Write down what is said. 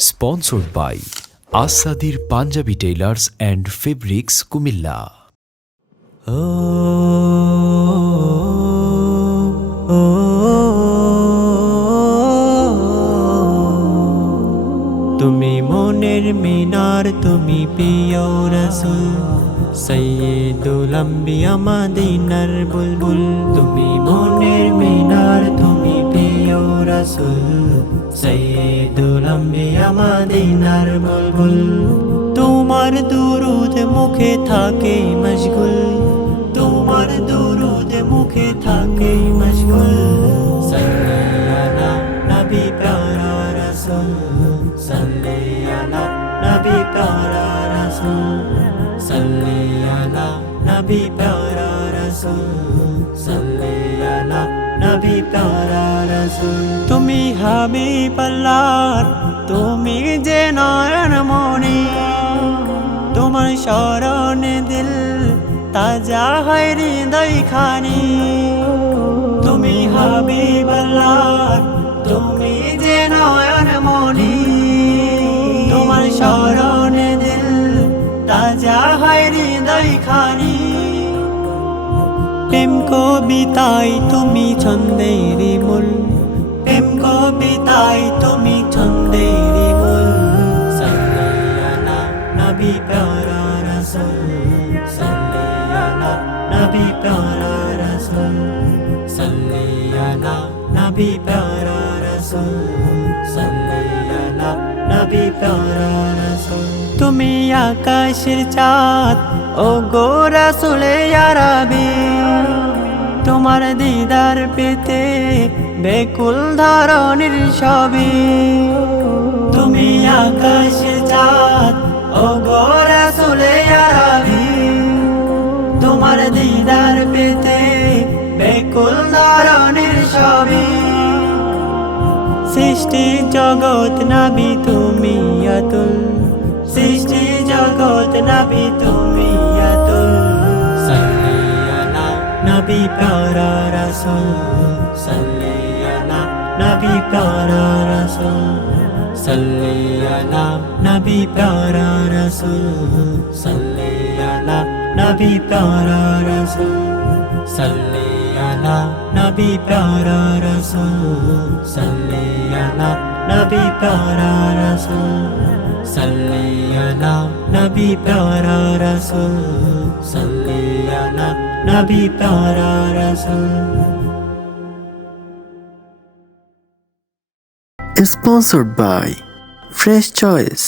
Sponsored by Asadir Punjabi Tailors and Fabrics Kumilla. তুমি মনের মিনার, তুমি প্রিয় রাসূল সৈয়দুল আম্বিয়া মদিনার বুলবুল। তুমি মনের মিনার, তুমি প্রিয় রাসূল সৈয়দুল আম্বিয়া মদিনার বুলবুল। তোমার দুরুদ মুখে থাকে মশগুল, তোমার দুরুদ মুখে থাকে মশগুল। সাল্লি আলা নবী প্যারা রাসূল, সাল্লি আলা নবী প্যারা রাসূল, সাল্লি আলা নবী প্যারা রাসূল, সাল্লি আলা নবী প্যারা রাসূল। তুমি হাবিব আল্লাহর, তুমি যে নয়নমণি, তোমার শরণে দিল তাজা হয় হৃদয় খানি। তুমি হাবিব আল্লাহর, তুমি যে নয়নমণি, তোমার শরণে দিল তাজা হয় হৃদয় খানি। প্রেম কবিতায় তুমি ছন্দের মূল, প্রেম কবিতায় তুমি ছন্দের মূল। সাল্লি আলা নবী প্যারা রাসূল, সাল্লি আলা নবী প্যারা রাসূল, সাল্লি আলা নবী প্যারা রাসূল, সাল্লি আলা নবী প্যারা রাসূল। তুমি আকাশের চাঁদ, ও গো রাসূলে আরবি, তোমার দিদার পেতে বেকুল ধরনের সবই। তুমি আকাশের চাঁদ, ও গো রাসূলে আরবি, তোমার দিদার পেতে বেকুল ধরনের সবই। সৃষ্টি জগৎ নবী তুমি আতুল, সৃষ্টি জগৎ নবী তুমি আতুল। সাল্লি আলা নবী প্যারা রাসূল, সাল্লি আলা নবী প্যারা রাসূল, সাল্লি আলা নবী প্যারা রাসূল, সাল্লি আলা নবী প্যারা রাসূল, সাল্লি আলা নবী প্যারা রাসূল, সাল্লি আলা নবী প্যারা রাসূল, সাল্লি আলা নবী প্যারা রাসূল, সাল্লি আলা নবী প্যারা রাসূল। Sponsored by Fresh Choice.